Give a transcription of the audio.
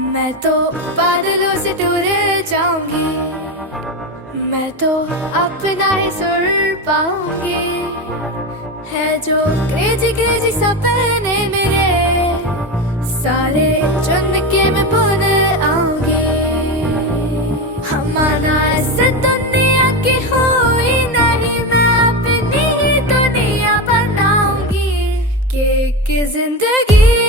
मैं तो बादलों से दूर जाऊंगी, मैं तो अपना ही सुर पाऊंगी। है जो क्रेजी क्रेजी सपने मेरे, सारे चुन के मैं भूल आऊंगी। हमारा ऐसे दुनिया की हुई नहीं, मैं अपनी ही दुनिया बनाऊंगी। कि जिंदगी